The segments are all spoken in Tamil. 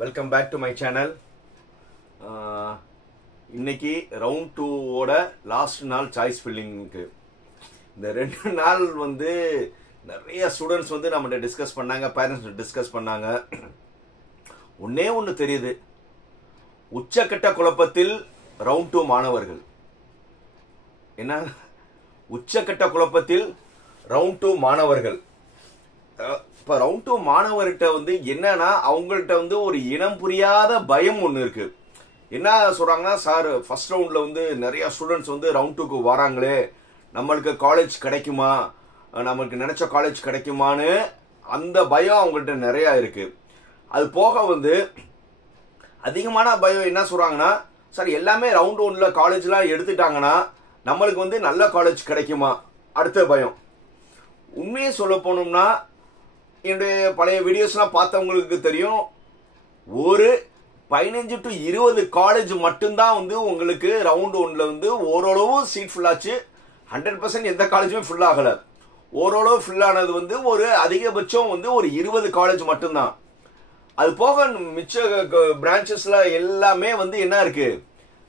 Welcome back to my channel. இன்னைக்கு ரவுண்ட் 2 ஓட லாஸ்ட் நாள் சாய்ஸ் ஃபில்லிங்க்கு. இந்த 2 நாள் வந்து நிறைய ஸ்டூடெண்ட்ஸ் வந்து நம்மகிட்ட டிஸ்கஸ் பண்ணாங்க, பேரண்ட்ஸ் டிஸ்கஸ் பண்ணாங்க. ஒன்னே ஒன்று தெரியுது, உச்சக்கட்ட குழப்பத்தில் ரவுண்ட் 2 மாணவர்கள். என்ன உச்சக்கட்ட குழப்பத்தில் ரவுண்ட் 2 மாணவர்கள். இப்போ ரவுண்ட் 2 மாணவர்கிட்ட வந்து என்னன்னா, அவங்கள்ட்ட வந்து ஒரு இனம் புரியாத பயம் ஒன்று இருக்கு. என்ன சொல்றாங்கன்னா, சார் ஃபர்ஸ்ட் ரவுண்ட்ல வந்து நிறைய ஸ்டூடெண்ட்ஸ் வந்து ரவுண்ட் 2க்கு வராங்களே, நம்மளுக்கு காலேஜ் கிடைக்குமா, நம்மளுக்கு நினைச்ச காலேஜ் கிடைக்குமான்னு அந்த பயம் அவங்கள்ட்ட நிறைய இருக்கு. அது போக வந்து அதிகமான பயம் என்ன சொல்றாங்கன்னா, சார் எல்லாமே ரவுண்ட் 1ல காலேஜ்லாம் எடுத்துட்டாங்கன்னா நம்மளுக்கு வந்து நல்ல காலேஜ் கிடைக்குமா, அடுத்த பயம். உண்மையை சொல்ல போனோம்னா, என்னுடைய பழைய வீடியோஸ்லாம் பார்த்தவங்களுக்கு தெரியும், ஒரு 15 to 20 காலேஜ் மட்டும்தான் வந்து உங்களுக்கு ரவுண்ட் 1ல வந்து ஓரளவு சீட் ஃபுல்லாச்சு. 100% எந்த காலேஜுமே ஃபுல் ஆகல. ஓரளவு ஃபுல் ஆனது வந்து ஒரு அதிகபட்சம் வந்து ஒரு 20 காலேஜ் மட்டும்தான். அது போக மிச்ச பிரான்ச்சஸ்ல எல்லாமே வந்து என்ன இருக்கு,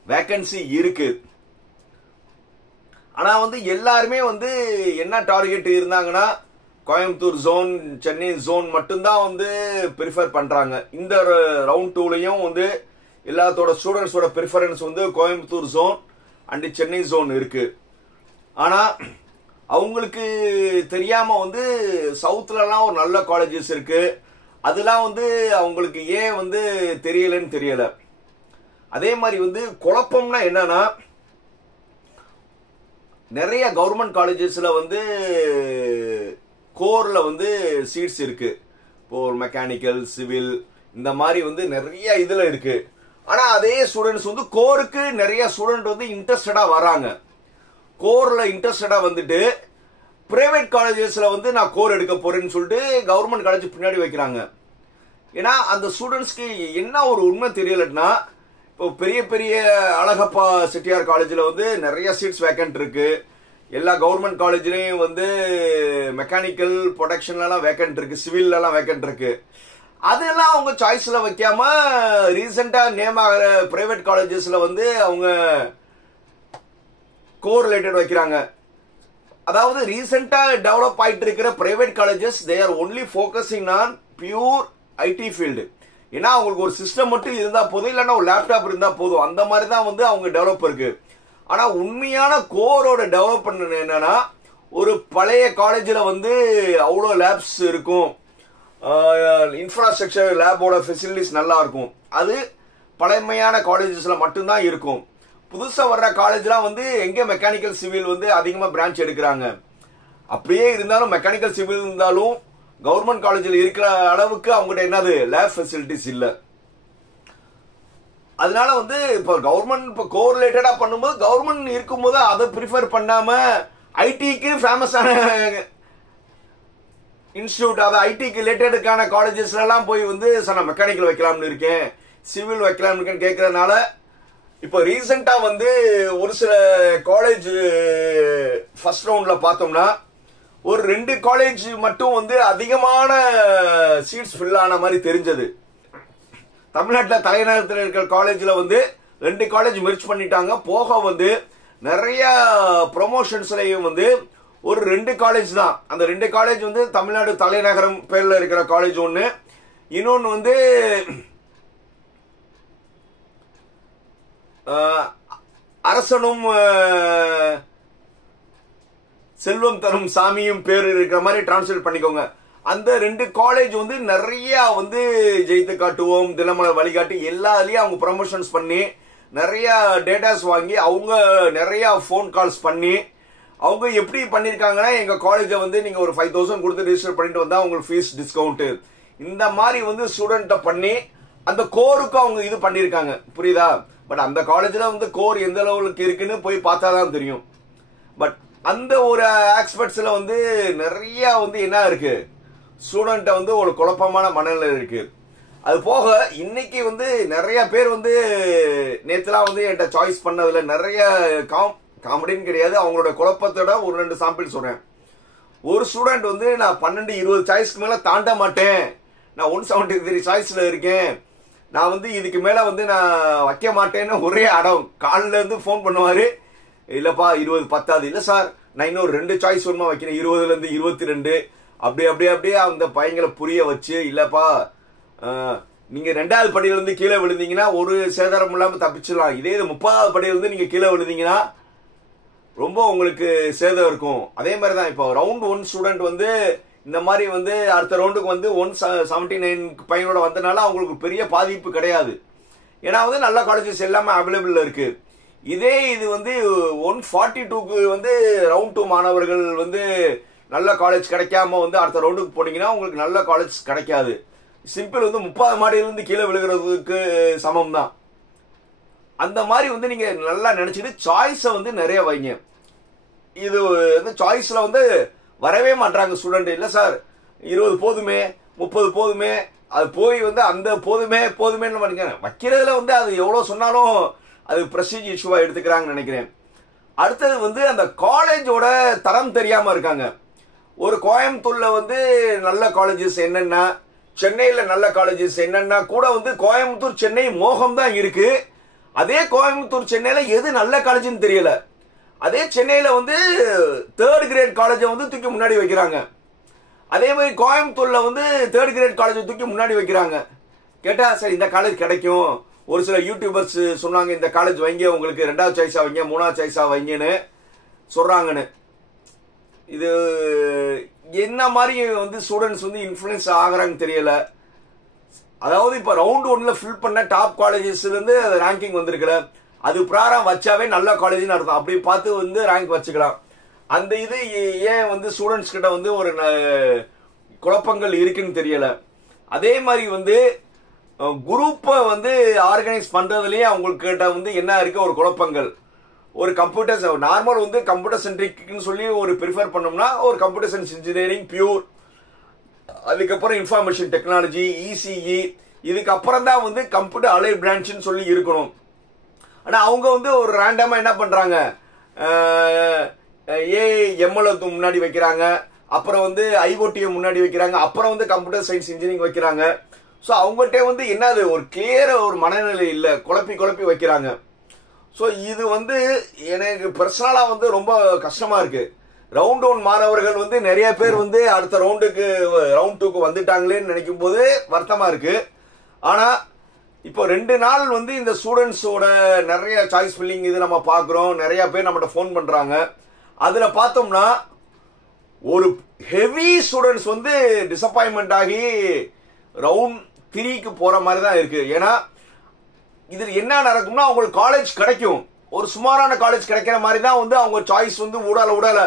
வேக்கன்சி இருக்கு. ஆனா வந்து எல்லாருமே வந்து என்ன டார்கெட் இருந்தாங்கன்னா, கோயம்புத்தூர் ஜோன், சென்னை ஜோன் மட்டும்தான் வந்து ப்ரிஃபர் பண்றாங்க. இந்த ரவுண்ட் 2லயும் வந்து எல்லாத்தோட ஸ்டூடெண்ட்ஸோட ப்ரிஃபரன்ஸ் வந்து Coimbatore zone and Chennai zone இருக்கு. ஆனா அவங்களுக்கு தெரியாம வந்து சவுத்லலாம் ஒரு நல்ல காலேஜஸ் இருக்கு. அதெல்லாம் வந்து அவங்களுக்கு ஏன் வந்து தெரியலன்னு தெரியல. அதே மாதிரி வந்து குழப்பம்னா என்னன்னா, நிறைய கவர்மெண்ட் காலேஜஸ்ல வந்து கோர்ல வந்து சீட்ஸ் இருக்கு. இப்போ மெக்கானிக்கல், சிவில் இந்த மாதிரி வந்து நிறைய இதுல இருக்கு. ஆனா அதே ஸ்டூடெண்ட்ஸ் வந்து கோருக்கு நிறைய ஸ்டூடெண்ட் வந்து இன்ட்ரெஸ்டடா வராங்க. கோர்ல இன்ட்ரெஸ்டடா வந்துட்டு பிரைவேட் காலேஜஸ்ல வந்து நான் கோர் எடுக்க போறேன்னு சொல்லிட்டு கவர்மெண்ட் காலேஜ் பின்னாடி வைக்கிறாங்க. ஏன்னா அந்த ஸ்டூடெண்ட்ஸ்க்கு என்ன ஒரு உண்மை தெரியலன்னா, இப்போ பெரிய பெரிய அழகப்பா செட்டியார் காலேஜ்ல வந்து நிறைய சீட்ஸ் வேக்கன்ட் இருக்கு. எல்லா கவர்மெண்ட் காலேஜ்லயும் வந்து மெக்கானிக்கல் ப்ரொடக்ஷன்லாம் வேக்கன்ட் இருக்கு, சிவில்லாம் வேக்கன்ட் இருக்கு. அதெல்லாம் அவங்க சாய்ஸ்ல வைக்காம ரீசெண்டா நேம் ஆகிற பிரைவேட் காலேஜஸ்ல வந்து அவங்க கோர் ரிலேட்டட் வைக்கிறாங்க. அதாவது ரீசெண்டா டெவலப் ஆயிட்டு இருக்கிற private colleges they are only focusing on pure IT field. ஏன்னா அவங்களுக்கு ஒரு சிஸ்டம் மட்டும் இருந்தா போதும், இல்லைன்னா ஒரு லேப்டாப் இருந்தா போதும். அந்த மாதிரி தான் வந்து அவங்க டெவலப் இருக்கு. ஆனா உண்மையான கோரோட டெவலப்மெண்ட் என்னன்னா, ஒரு பழைய காலேஜ்ல வந்து அவ்வளோ லேப்ஸ் இருக்கும், இன்ஃப்ராஸ்ட்ரக்சர் லேபோட ஃபெசிலிட்டிஸ் நல்லா இருக்கும். அது பழமையான காலேஜஸ்ல மட்டும்தான் இருக்கும். புதுசா வர்ற காலேஜ்லாம் வந்து எங்க மெக்கானிக்கல் சிவில் வந்து அதிகமா பிரான்ச் எடுக்கிறாங்க. அப்படியே இருந்தாலும் மெக்கானிக்கல் சிவில் இருந்தாலும் கவர்மெண்ட் காலேஜில் இருக்கிற அளவுக்கு அவங்ககிட்ட என்னது லேப் ஃபெசிலிட்டிஸ் இல்லை. அதனால வந்து இப்போ கவர்மெண்ட் இப்போ கோரிலேட்டடா பண்ணும்போது கவர்மெண்ட் இருக்கும்போது அதை ப்ரிஃபர் பண்ணாம ஐடிக்கு ஃபேமஸான இன்ஸ்டிடியூட், அதை ஐடிக்கு ரிலேட்டடுக்கான காலேஜஸ்ல எல்லாம் போய் வந்து சார் நான் மெக்கானிக்கல் வைக்கலாம்னு இருக்கேன், சிவில் வைக்கலாம்னு இருக்கேன்னு கேட்கறதுனால இப்போ ரீசெண்டா வந்து ஒரு சில காலேஜ் ஃபர்ஸ்ட் ரவுண்ட்ல பார்த்தோம்னா ஒரு 2 காலேஜ் மட்டும் வந்து அதிகமான சீட்ஸ் ஃபில் ஆன மாதிரி தெரிஞ்சது. தமிழ்நாட்டில் தலைநகரத்தில் இருக்கிற காலேஜ்ல வந்து 2 காலேஜ் மெர்ஜ் பண்ணிட்டாங்க. போக வந்து நிறைய ப்ரொமோஷன்ஸ்லயும் வந்து ஒரு 2 காலேஜ் தான். அந்த 2 காலேஜ் வந்து தமிழ்நாடு தலைநகரம் பேர்ல இருக்கிற காலேஜ் ஒன்று, இன்னொன்னு வந்து அரசனும் செல்வம் தரும் சாமியும் பேர் இருக்கிற மாதிரி டிரான்ஸ்லேட் பண்ணிக்கோங்க. அந்த 2 காலேஜ் வந்து நிறைய வந்து ஜெயித்து காட்டுவோம், தினமலர் வழிகாட்டி எல்லாத்துலயும் அவங்க ப்ரமோஷன்ஸ் பண்ணி நிறைய டேட்டாஸ் வாங்கி அவங்க நிறைய ஃபோன் கால்ஸ் பண்ணி அவங்க எப்படி பண்ணிருக்காங்கன்னா, எங்க காலேஜை வந்து நீங்க ஒரு 5000 கொடுத்து ரெஜிஸ்டர் பண்ணிட்டு வந்தா உங்களுக்கு ஃபீஸ் டிஸ்கவுண்ட், இந்த மாதிரி வந்து ஸ்டூடெண்ட்டை பண்ணி அந்த கோருக்கு அவங்க இது பண்ணிருக்காங்க. புரியுதா? பட் அந்த காலேஜ்ல வந்து கோர் எந்த லெவலுக்கு இருக்குன்னு போய் பார்த்தாதான் தெரியும். பட் அந்த ஒரு ஆஸ்பெக்ட்ஸ்ல வந்து நிறைய வந்து என்ன இருக்கு, ஸ்டூடெண்ட்டை வந்து ஒரு குழப்பமான மனநிலை இருக்கு. அது போக இன்னைக்கு வந்து நிறைய பேர் வந்து நேத்துலாம் வந்து என்கிட்ட சாய்ஸ் பண்ணதுல நிறைய காமெடின்னு கிடையாது, அவங்களோட குழப்பத்தோட ஒரு 2 சாம்பிள் சொல்றேன். ஒரு ஸ்டூடெண்ட் வந்து நான் 12-20 சாய்ஸ்க்கு மேல தாண்ட மாட்டேன், நான் 173 சாய்ஸ்ல இருக்கேன், நான் வந்து இதுக்கு மேல வந்து நான் வைக்க மாட்டேன்னு ஒரே அடம். காலில இருந்து ஃபோன் பண்ணுவாரு, இல்லப்பா 20 பத்தாது. இல்ல சார், நான் இன்னொரு 2 சாய்ஸ் ஒன்றுமா வைக்கிறேன், 20ல இருந்து 22. அப்படியே அந்த பையங்களை புரிய வச்சு, இல்லப்பா நீங்க 2வது படியில இருந்து கீழே விழுந்தீங்கன்னா ஒரு சேதாரம் இல்லாம தப்பிச்சிடலாம். இதே இது 30வது படியில இருந்து நீங்க கீழே விழுந்தீங்கன்னா ரொம்ப உங்களுக்கு சேதம் இருக்கும். அதே மாதிரி தான் இப்போ ரவுண்ட் 1 ஸ்டூடெண்ட் வந்து இந்த மாதிரி வந்து அடுத்த ரவுண்டுக்கு வந்து 179 பையனோட வந்தனால அவங்களுக்கு பெரிய பாதிப்பு கிடையாது. ஏன்னா வந்து நல்ல காலேஜஸ் எல்லாமே அவைலபிள் இருக்கு. இதே இது வந்து 142க்கு வந்து ரவுண்ட் 2 மாணவர்கள் வந்து நல்ல காலேஜ் கிடைக்காம வந்து அடுத்த ரவுண்டுக்கு போனீங்கன்னா உங்களுக்கு நல்ல காலேஜ் கிடைக்காது. சிம்பிள் வந்து 30 மாடியிலிருந்து கீழே விழுகிறதுக்கு சமம் தான். அந்த மாதிரி வந்து நீங்க நல்லா நினைச்சிட்டு சாய்ஸை வந்து நிறைய வைங்க. இது வந்து சாய்ஸ்ல வந்து வரவே மாட்டாங்க ஸ்டூடெண்ட். இல்ல சார் 20 போதுமே, 30 போதுமே, அது போய் வந்து அந்த போதுமேன்னு வைக்கிறதுல வந்து அது எவ்வளவு சொன்னாலும் அது பிரஸ்டீஜ் இஷ்யூவா எடுத்துக்கிறாங்கன்னு நினைக்கிறேன். அடுத்தது வந்து அந்த காலேஜோட தரம் தெரியாம இருக்காங்க. ஒரு கோயம்புத்தூர்ல வந்து நல்ல காலேஜஸ் என்னன்னா, சென்னையில நல்ல காலேஜஸ் என்னன்னா கூட வந்து கோயம்புத்தூர் சென்னை மோகம் தான் இருக்கு. அதே கோயம்புத்தூர் சென்னையில எது நல்ல காலேஜ்னு தெரியல. அதே சென்னையில வந்து 3rd கிரேட் காலேஜை வந்து தூக்கி முன்னாடி வைக்கிறாங்க. அதே மாதிரி கோயம்புத்தூர்ல வந்து 3rd கிரேட் காலேஜை தூக்கி முன்னாடி வைக்கிறாங்க. கேட்டா சரி இந்த காலேஜ் கிடைக்கும். ஒரு சில யூடியூபர்ஸ் சொன்னாங்க இந்த காலேஜ் வைங்க, உங்களுக்கு 2வது சாய்ஸா வைங்க, 3வது சாய்ஸா வைங்கன்னு சொல்றாங்கன்னு. இது என்ன மாதிரி வந்து ஸ்டூடெண்ட்ஸ் வந்து இன்ஃப்ளூயன்ஸ் ஆகுறாங்க தெரியல. அதாவது இப்ப ரவுண்ட் 1ல ஃபில் பண்ண டாப் காலேஜஸ்ல இருந்து ரேங்கிங் வந்திருக்கல, அது பிராரம் வச்சாவே நல்ல காலேஜ்னு அர்த்தம். அப்படி பார்த்து வந்து ரேங்க் வச்சுக்கலாம். அந்த இது ஏன் வந்து ஸ்டூடெண்ட்ஸ் கிட்ட வந்து ஒரு குழப்பங்கள் இருக்குன்னு தெரியல. அதே மாதிரி வந்து குரூப்பை வந்து ஆர்கனைஸ் பண்றதுலயே அவங்களுக்கு கிட்ட வந்து என்ன இருக்கு ஒரு குழப்பங்கள். ஒரு கம்ப்யூட்டர் நார்மல் வந்து கம்ப்யூட்டர் சென்ட்ரிக்னு சொல்லி ஒரு ப்ரிஃபர் பண்ணோம்னா ஒரு கம்ப்யூட்டர் சயின்ஸ் இன்ஜினியரிங் பியூர், அதுக்கப்புறம் இன்ஃபர்மேஷன் டெக்னாலஜி, இசிஇ, இதுக்கப்புறம் தான் வந்து கம்ப்யூட்டர் அலை பிரான்ச்னு சொல்லி இருக்கணும். ஆனா அவங்க வந்து ஒரு ரேண்டமா என்ன பண்றாங்க, ஏஎம்எல் முன்னாடி வைக்கிறாங்க, அப்புறம் வந்து ஐஓடியை முன்னாடி வைக்கிறாங்க, அப்புறம் வந்து கம்ப்யூட்டர் சயின்ஸ் இன்ஜினியரிங் வைக்கிறாங்க. ஸோ அவங்ககிட்ட வந்து என்னது ஒரு கிளியர் ஒரு மனநிலை இல்லை, குழப்பி வைக்கிறாங்க. ஸோ இது வந்து எனக்கு பர்சனலா வந்து ரொம்ப கஷ்டமா இருக்கு. ரவுண்ட் 1 மாணவர்கள் வந்து நிறைய பேர் வந்து அடுத்த ரவுண்ட் 2க்கு வந்துட்டாங்களேன்னு நினைக்கும் போது வருத்தமா இருக்கு. ஆனா இப்போ 2 நாள் வந்து இந்த ஸ்டூடெண்ட்ஸோட நிறைய சாய்ஸ் ஃபில்லிங் இது நம்ம பாக்குறோம். நிறைய பேர் நம்மகிட்ட ஃபோன் பண்றாங்க. அதுல பார்த்தோம்னா ஒரு ஹெவி ஸ்டூடெண்ட்ஸ் வந்து டிசப்பாயின்மெண்ட் ஆகி ரவுண்ட் 3க்கு போற மாதிரி தான் இருக்கு. ஏன்னா இதுல என்ன நடக்கும்னா அவங்களுக்கு காலேஜ் கிடைக்கும், ஒரு சுமாரான காலேஜ் கிடைக்கிற மாதிரி தான் வந்து அவங்க சாய்ஸ் வந்து ஊடால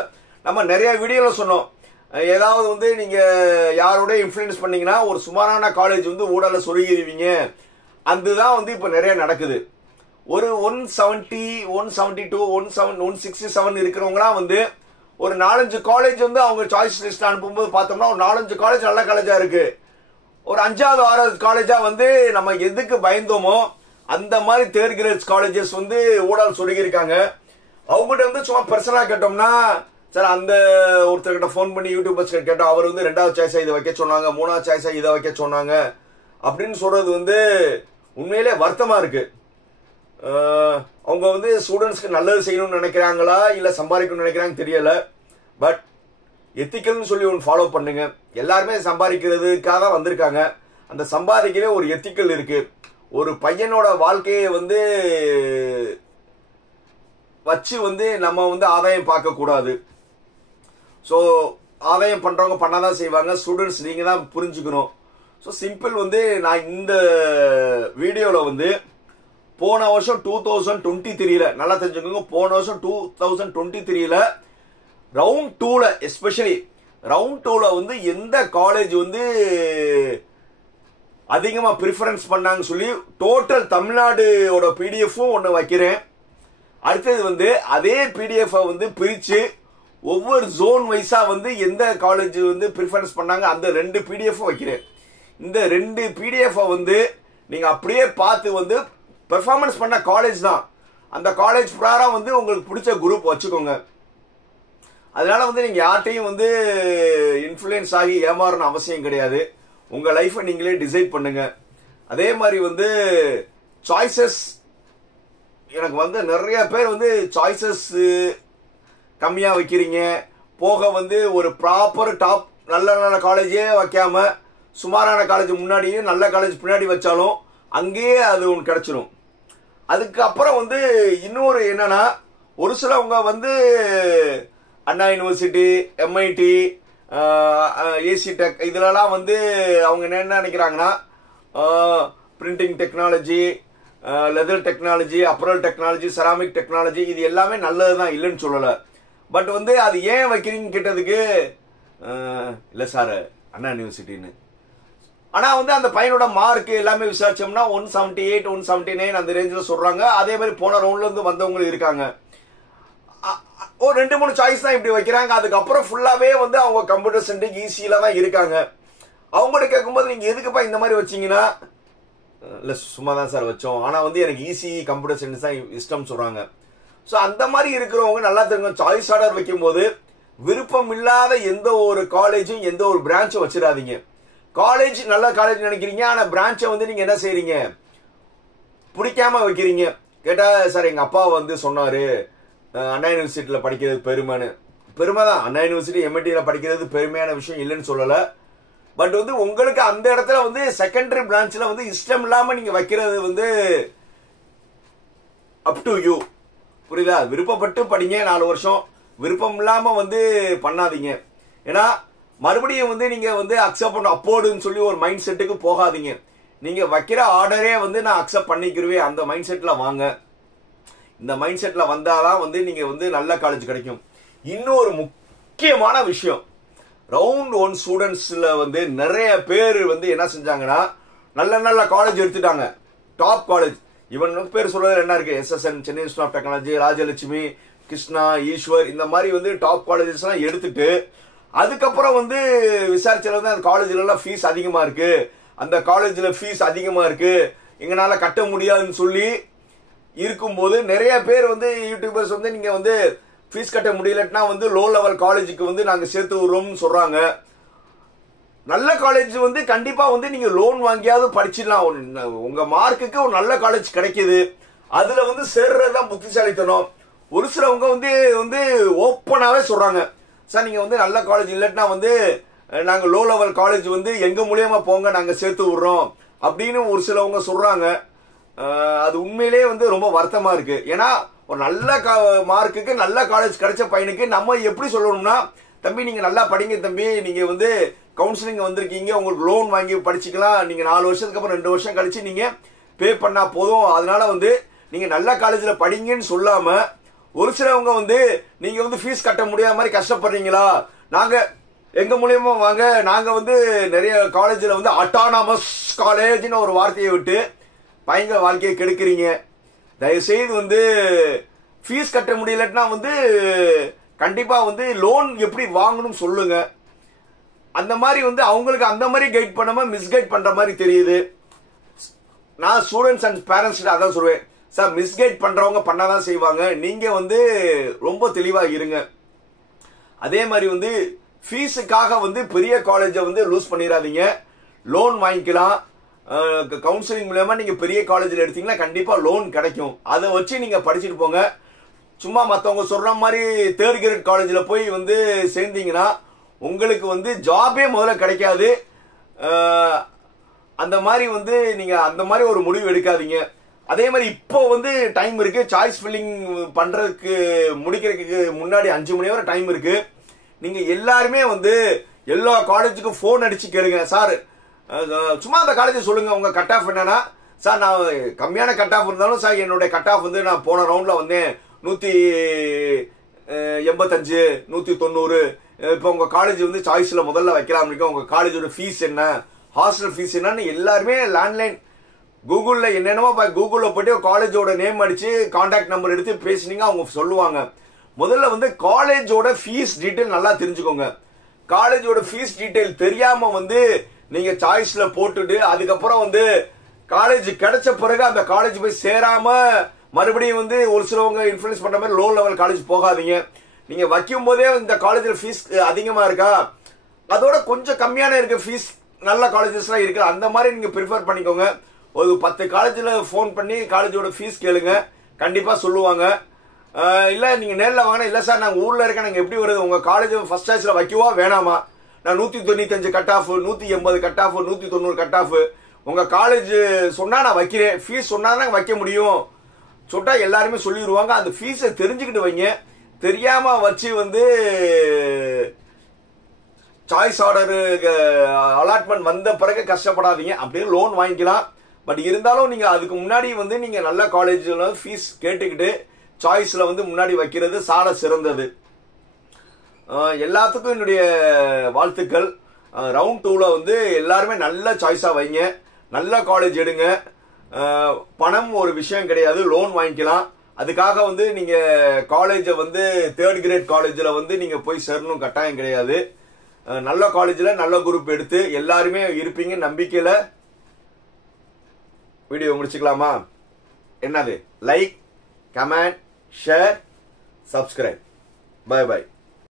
நம்ம நிறைய வீடியோல சொன்னோம். ஏதாவது வந்து நீங்க யாரோட இன்ஃப்ளூயன்ஸ் பண்ணீங்கன்னா ஒரு சுமாரான காலேஜ் வந்து ஊடால சொருகிடுவீங்க. அதுதான் வந்து இப்ப நிறைய நடக்குது. ஒரு 170, 172, 167 இருக்கிறவங்களாம் வந்து ஒரு 4-5 காலேஜ் வந்து அவங்க சாய்ஸ் லிஸ்ட் அனுப்பும்போது பார்த்தோம்னா ஒரு 4-5 காலேஜ் நல்ல காலேஜா இருக்கு. ஒரு 5வது 6வது காலேஜா வந்து நம்ம எதுக்கு பயந்தோமோ அந்த மாதிரி 3rd கிரேட் காலேஜஸ் வந்து ஊடால் சொல்லியிருக்காங்க. அவங்ககிட்ட வந்து சும்மா பர்சனலா கேட்டோம்னா, சார் அந்த ஒருத்தர்கிட்ட ஃபோன் பண்ணி யூடியூபர்ஸ் கேட்டோம், அவர் வந்து 2வது சாய்ஸா இதை வைக்க சொன்னாங்க, 3வது சாய்ஸா இதை வைக்க சொன்னாங்க அப்படின்னு சொல்றது வந்து உண்மையிலே வருத்தமா இருக்கு. அவங்க வந்து ஸ்டூடெண்ட்ஸ்க்கு நல்லது செய்யணும்னு நினைக்கிறாங்களா இல்ல சம்பாதிக்கணும்னு நினைக்கிறாங்க தெரியல. பட் எத்திக்கல்னு சொல்லி ஒன்று ஃபாலோ பண்ணுங்க. எல்லாருமே சம்பாதிக்கிறதுக்காக தான் வந்திருக்காங்க. அந்த சம்பாதிக்கவே ஒரு எத்திக்கல் இருக்கு. ஒரு பையனோட வாழ்க்கையை வந்து வச்சு வந்து நம்ம வந்து ஆதாயம் பார்க்க கூடாது. ஸோ ஆதாயம் பண்றவங்க பண்ணாதான் செய்வாங்க. ஸ்டூடெண்ட்ஸ் நீங்க தான் புரிஞ்சுக்கணும். ஸோ சிம்பிள் வந்து நான் இந்த வீடியோல வந்து போன வருஷம் 2023ல நல்லா தெரிஞ்சுக்கோங்க, போன வருஷம் 2023ல ரவுண்ட் 2ல எஸ்பெஷலி ரவுண்ட் 2ல வந்து எந்த காலேஜ் வந்து அதிகமா ப்ரிஃபரன்ஸ் பண்ணாங்க சொல்லி டோட்டல் தமிழ்நாடுவோட பிடிஎஃப்பும் ஒன்று வைக்கிறேன். அடுத்தது வந்து அதே பிடிஎஃப் வந்து பிரிச்சு ஒவ்வொரு ஜோன் வைஸா வந்து எந்த காலேஜ் வந்து ப்ரிஃபரன்ஸ் பண்ணாங்க அந்த 2 பிடிஎஃப் வைக்கிறேன். இந்த 2 பிடிஎஃப் வந்து நீங்க அப்படியே பார்த்து வந்து பெர்ஃபார்மன்ஸ் பண்ண காலேஜ் தான், அந்த காலேஜ் பிரகாரம் வந்து உங்களுக்கு பிடிச்ச குரூப் வச்சுக்கோங்க. அதனால வந்து நீங்க யார்ட்டையும் வந்து இன்ஃப்ளூயன்ஸ் ஆகி ஏமாறணும் அவசியம் கிடையாது. உங்க லைஃபை நீங்களே டிசைட் பண்ணுங்க. அதே மாதிரி வந்து சாய்ஸஸ், எனக்கு வந்து நிறைய பேர் வந்து சாய்ஸஸ் கம்மியாக வைக்கிறீங்க, போக வந்து ஒரு ப்ராப்பர் டாப் நல்ல நல்ல காலேஜே வைக்காம சுமாரான காலேஜ் முன்னாடியும் நல்ல காலேஜ் பின்னாடி வச்சாலும் அங்கேயே அது ஒன்று கிடைச்சிரும். அதுக்கப்புறம் வந்து இன்னொரு என்னன்னா, ஒரு சிலவங்க வந்து அண்ணா யூனிவர்சிட்டி, எம்ஐடி, ஏசி டெக் இதுலலாம் வந்து அவங்க என்ன நினைக்கிறாங்கன்னா, printing technology, leather technology, apparel technology, ceramic technology இது எல்லாமே நல்லது தான், இல்லைன்னு சொல்லலை. பட் வந்து அது ஏன் வைக்கிறீங்க கேட்டதுக்கு இல்லை சார் அண்ணா யூனிவர்சிட்டின்னு. ஆனால் வந்து அந்த பையனோட மார்க் எல்லாமே விசாரிச்சோம்னா 178, 179 அந்த ரேஞ்சில் சொல்கிறாங்க. அதே மாதிரி போன ரவுண்ட்லேருந்து வந்தவங்களும் இருக்காங்க. ஒரு 2-3 சாய்ஸ் தான் இப்படி வைக்கிறாங்க. அதுக்கப்புறம் ஃபுல்லாகவே வந்து அவங்க கம்ப்யூட்டர் சென்டர் ஈஸியில் தான் இருக்காங்க. அவங்கள்ட்ட கேட்கும்போது நீங்கள் எதுக்குப்பா இந்த மாதிரி வச்சிங்கன்னா, இல்லை சும்மா தான் சார் வச்சோம், ஆனால் வந்து எனக்கு ஈஸி கம்ப்யூட்டர் சயின்ஸ் தான் இஷ்டம் சொல்கிறாங்க. ஸோ அந்த மாதிரி இருக்கிறவங்க நல்லா தெரியும், சாய்ஸ் ஆர்டர் வைக்கும்போது விருப்பம் இல்லாத எந்த ஒரு காலேஜும் எந்த ஒரு பிரான்ச்சும் வச்சிடாதீங்க. காலேஜ் நல்ல காலேஜ் நினைக்கிறீங்க, ஆனால் பிரான்ச்சை வந்து நீங்கள் என்ன செய்றீங்க, பிடிக்காம வைக்கிறீங்க. கேட்டால் சார் எங்கள் அப்பா வந்து சொன்னார் அண்ணா யூனிவர்சிட்டியில் படிக்கிறது பெருமை தான். அண்ணா யூனிவர்சிட்டி எம்ஐடியில் படிக்கிறது பெருமையான விஷயம் இல்லைன்னு சொல்லலை. பட் வந்து உங்களுக்கு அந்த இடத்துல வந்து செகண்டரி பிரான்ச்சில் வந்து இஷ்டம் இல்லாமல் நீங்கள் வைக்கிறது வந்து அப் டு யூ. புரியுதா? விருப்பப்பட்டு படிங்க 4 வருஷம், விருப்பம் இல்லாமல் வந்து பண்ணாதீங்க. ஏன்னா மறுபடியும் வந்து நீங்கள் வந்து அக்செப்ட் பண்ண அப்போடுன்னு சொல்லி ஒரு மைண்ட் செட்டுக்கு போகாதீங்க. நீங்கள் வைக்கிற ஆர்டரே வந்து நான் அக்செப்ட் பண்ணிக்கிறவே அந்த மைண்ட் செட்டில் வாங்க. இந்த மைண்ட் செட்டில் வந்தாதான் வந்து நீங்கள் வந்து நல்ல காலேஜ் கிடைக்கும். இன்னொரு முக்கியமான விஷயம், ரவுண்ட் 1 ஸ்டூடெண்ட்ஸில் வந்து நிறைய பேர் வந்து என்ன செஞ்சாங்கன்னா, நல்ல நல்ல காலேஜ் எடுத்துட்டாங்க, டாப் காலேஜ். இவன் பேர் சொல்றது என்ன இருக்கு, SSN, Chennai institute of technology, Rajalakshmi, Krishna, Eswar, இந்த மாதிரி வந்து டாப் காலேஜஸ் எல்லாம் எடுத்துட்டு அதுக்கப்புறம் வந்து விசாரிச்சது வந்து அந்த காலேஜ்ல எல்லாம் ஃபீஸ் அதிகமா இருக்கு, அந்த காலேஜ்ல ஃபீஸ் அதிகமா இருக்கு, எங்களால கட்ட முடியாதுன்னு சொல்லி இருக்கும்போது நிறைய பேர் வந்து யூடியூபர்ஸ் வந்து நீங்க வந்து ஃபீஸ் கட்ட முடியலன்னா வந்து லோ லெவல் காலேஜுக்கு வந்து நாங்க சேர்த்து விடுறோம்னு சொல்றாங்க. நல்ல காலேஜ் வந்து கண்டிப்பா வந்து நீங்க லோன் வாங்கியாவது படிச்சிடலாம். உங்க மார்க்குக்கு ஒரு நல்ல காலேஜ் கிடைக்குது, அதுல வந்து சேர்றதுதான் புத்திசாலித்தனம். ஒரு சிலவங்க வந்து வந்து ஓப்பனாவே சொல்றாங்க, சார் நீங்க வந்து நல்ல காலேஜ் இல்லைன்னா வந்து நாங்க லோ லெவல் காலேஜ் வந்து எங்க மூலியமா போங்க நாங்க சேர்த்து விடுறோம் அப்படின்னு ஒரு சிலவங்க சொல்றாங்க. அது உண்மையிலே வந்து ரொம்ப வருத்தமா இருக்கு. ஏன்னா ஒரு நல்ல மார்க்குக்கு நல்ல காலேஜ் கிடைச்ச பையனுக்கு நம்ம எப்படி சொல்லணும்னா, தம்பி நீங்க நல்லா படிங்க தம்பி, நீங்க வந்து கவுன்சிலிங் வந்திருக்கீங்க, உங்களுக்கு லோன் வாங்கி படிச்சுக்கலாம், நீங்க 4 வருஷத்துக்கு அப்புறம் 2 வருஷம் கழிச்சு நீங்க பே பண்ணா போதும், அதனால வந்து நீங்க நல்ல காலேஜ்ல படிங்கன்னு சொல்லாம ஒரு சிலவங்க வந்து நீங்க வந்து ஃபீஸ் கட்ட முடியாத மாதிரி கஷ்டப்படுறீங்களா, நாங்க எங்க மூலியமா வாங்க, நாங்க வந்து நிறைய காலேஜ்ல வந்து அட்டானமஸ் காலேஜ்னு ஒரு வார்த்தையை விட்டு பயங்கர வாழ்க்கையை கெடுக்கிறீங்க. தயவுசெய்து வந்து ஃபீஸ் கட்ட முடியலன்னா வந்து கண்டிப்பா வந்து லோன் எப்படி வாங்கணும் சொல்லுங்க. அந்த மாதிரி வந்து அவங்களுக்கு அந்த மாதிரி கைட் பண்ணாம மிஸ்கைட் பண்ற மாதிரி தெரியுது. நான் ஸ்டூடெண்ட்ஸ் அண்ட் பேரண்ட்ஸ் அதான் சொல்லுவேன், சார் மிஸ்கைட் பண்றவங்க பண்ணாதான் செய்வாங்க, நீங்க வந்து ரொம்ப தெளிவா இருங்க. அதே மாதிரி வந்து ஃபீஸுக்காக வந்து பெரிய காலேஜை வந்து லூஸ் பண்ணிடாதீங்க. லோன் வாங்கிக்கலாம், கவுன்சிலிங் மூலமா நீங்க பெரிய காலேஜில் எடுத்தீங்கன்னா கண்டிப்பா லோன் கிடைக்கும், அதை வச்சு நீங்க படிச்சுட்டு போங்க. சும்மா மற்றவங்க சொல்ற மாதிரி 3rd கிரேட் காலேஜில் போய் வந்து சேர்ந்தீங்கன்னா உங்களுக்கு வந்து ஜாபே முதல்ல கிடைக்காது. அந்த மாதிரி வந்து நீங்க அந்த மாதிரி ஒரு முடிவு எடுக்காதீங்க. அதே மாதிரி இப்போ வந்து டைம் இருக்கு, சாய்ஸ் ஃபில்லிங் பண்றதுக்கு முடிக்கிறதுக்கு முன்னாடி 5 மணி வரை டைம் இருக்கு. நீங்க எல்லாருமே வந்து எல்லா காலேஜுக்கும் போன் அடிச்சு கேளுங்க, சார் சும்மா அந்த காலேஜ் சொல்லுங்க உங்க கட் ஆஃப் என்னன்னா, சார் நான் கம்மியான கட் ஆஃப் இருந்தாலும் சார் என்னுடைய கட் ஆஃப் வந்து நான் போன ரவுண்ட்ல வந்தேன் 185, 190, இப்போ உங்க காலேஜ் வந்து சாய்ஸ்ல முதல்ல வைக்கலாம், உங்க காலேஜோட ஃபீஸ் என்ன, ஹாஸ்டல் ஃபீஸ் என்னன்னு எல்லாருமே லேண்ட்லைன் கூகுள்ல என்னென்னமோ கூகுள்ல போயிட்டு காலேஜோட நேம் அடிச்சு கான்டாக்ட் நம்பர் எடுத்து பேசினீங்க, அவங்க சொல்லுவாங்க. முதல்ல வந்து காலேஜோட ஃபீஸ் டீடைல் நல்லா தெரிஞ்சுக்கோங்க. காலேஜோட ஃபீஸ் டீடைல் தெரியாம வந்து நீங்க சாய்ஸ்ல போட்டுட்டு அதுக்கப்புறம் வந்து காலேஜ் கிடைச்ச பிறகு அந்த காலேஜ் போய் சேராம மறுபடியும் வந்து ஒரு சிலவங்க இன்ஃபுளுன்ஸ் பண்ற மாதிரி லோ லெவல் காலேஜ் போகாதீங்க. நீங்க வைக்கும் போதே இந்த காலேஜ்ல ஃபீஸ் அதிகமா இருக்கா, அதோட கொஞ்சம் கம்மியான இருக்க ஃபீஸ் நல்ல காலேஜஸ்லாம் இருக்கு, அந்த மாதிரி நீங்க ப்ரிஃபர் பண்ணிக்கோங்க. ஒரு 10 காலேஜில் ஃபோன் பண்ணி காலேஜோட ஃபீஸ் கேளுங்க, கண்டிப்பாக சொல்லுவாங்க. இல்லை நீங்கள் நேரில் வாங்கினா, இல்லை சார் நாங்கள் ஊரில் இருக்கேன், நாங்கள் எப்படி வருது, உங்கள் காலேஜ் ஃபர்ஸ்ட் சாய்ஸில் வைக்கவா வேணாமா, நான் 195 cut off, 180 cut off, 190 cut off, உங்கள் காலேஜ் சொன்னால் நான் வைக்கிறேன், ஃபீஸ் சொன்னால் தான் வைக்க முடியும் சொல்லிட்டா எல்லாருமே சொல்லிடுவாங்க. அந்த ஃபீஸை தெரிஞ்சுக்கிட்டு வைங்க. தெரியாமல் வச்சு வந்து சாய்ஸ் ஆர்டர் அலாட்மெண்ட் வந்த பிறகு கஷ்டப்படாதீங்க. அப்படியே லோன் வாங்கிக்கலாம். பட் இருந்தாலும் நீங்கள் அதுக்கு முன்னாடி வந்து நீங்கள் நல்ல காலேஜில் ஃபீஸ் கேட்டுக்கிட்டு சாய்ஸில் வந்து முன்னாடி வைக்கிறது சால சிறந்தது. எல்லாத்துக்கும் என்னுடைய வாழ்த்துக்கள். ரவுண்ட் 2ல் வந்து எல்லாருமே நல்ல சாய்ஸாக வைங்க, நல்ல காலேஜ் எடுங்க. பணம் ஒரு விஷயம் கிடையாது, லோன் வாங்கிக்கலாம். அதுக்காக வந்து நீங்கள் காலேஜை வந்து 3rd கிரேட் காலேஜில் வந்து நீங்கள் போய் சேரணும் கட்டாயம் கிடையாது. நல்ல காலேஜில் நல்ல குரூப் எடுத்து எல்லாருமே இருப்பீங்க நம்பிக்கையில். வீடியோ முடிச்சுக்கலாமா? என்னது? Like, comment, share, subscribe. Bye by.